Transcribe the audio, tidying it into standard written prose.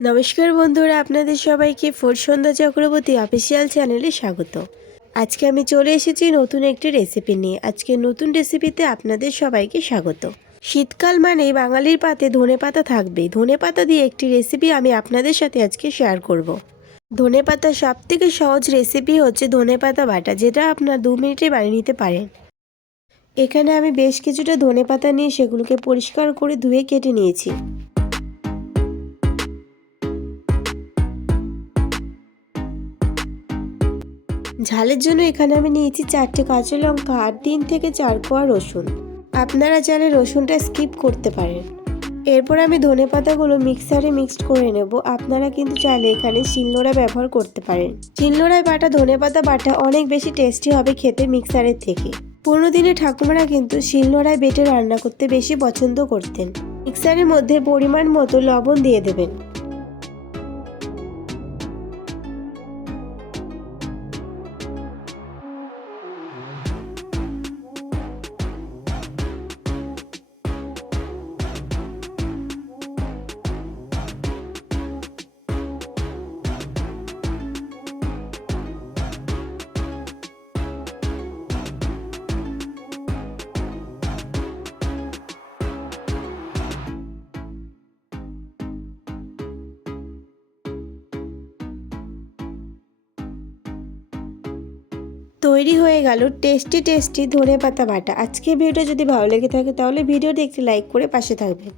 নমস্কার বন্ধুরা, আপনাদের সবাইকে ফুড সন্ধ্যা চক্রবর্তী অফিসিয়াল চ্যানেলে স্বাগত। আজকে আমি চলে এসেছি নতুন একটি রেসিপি নিয়ে। আজকে নতুন রেসিপিতে আপনাদের সবাইকে স্বাগত। শীতকাল মানেই বাঙালির পাতে ধনেপাতা থাকবে। ধনেপাতা দিয়ে একটি রেসিপি আমি আপনাদের সাথে আজকে শেয়ার করব। ধনেপাতার সবথেকে সহজ রেসিপি হচ্ছে ধনেপাতা বাটা, যেটা আপনার 2 মিনিটে বানিয়ে নিতে পারেন। এখানে আমি বেশ কিছুটা ধনেপাতা নিয়ে সেগুলোকে পরিষ্কার করে ধুয়ে কেটে নিয়েছি। ঝালের জন্য এখানে আমি নিয়েছি 4টে কাঁচা লঙ্কা আর 3 থেকে 4 কোয়া রসুন। আপনারা চাইলে রসুনটা স্কিপ করতে পারেন। এরপর আমি ধনেপাতাগুলো মিক্সারে মিক্সড করে নেব। আপনারা কিন্তু চাইলে এখানে শিলনোড়া ব্যবহার করতে পারেন। শিলনোড়ায় বাটা ধনেপাতা বাটা অনেক বেশি টেস্টি হবে খেতে মিক্সারের থেকে। পুরনো দিনে ঠাকুমারা কিন্তু শিলনোড়ায় বেটে রান্না করতে বেশি পছন্দ করতেন। মিক্সারের মধ্যে পরিমাণ মতো লবণ দিয়ে দেবেন। তৈরি হয়ে গেল টেস্টি ধনেপাতা বাটা। আজকের ভিডিওটা যদি ভালো লেগে থাকে তাহলে ভিডিওটি একটি লাইক করে পাশে থাকবেন।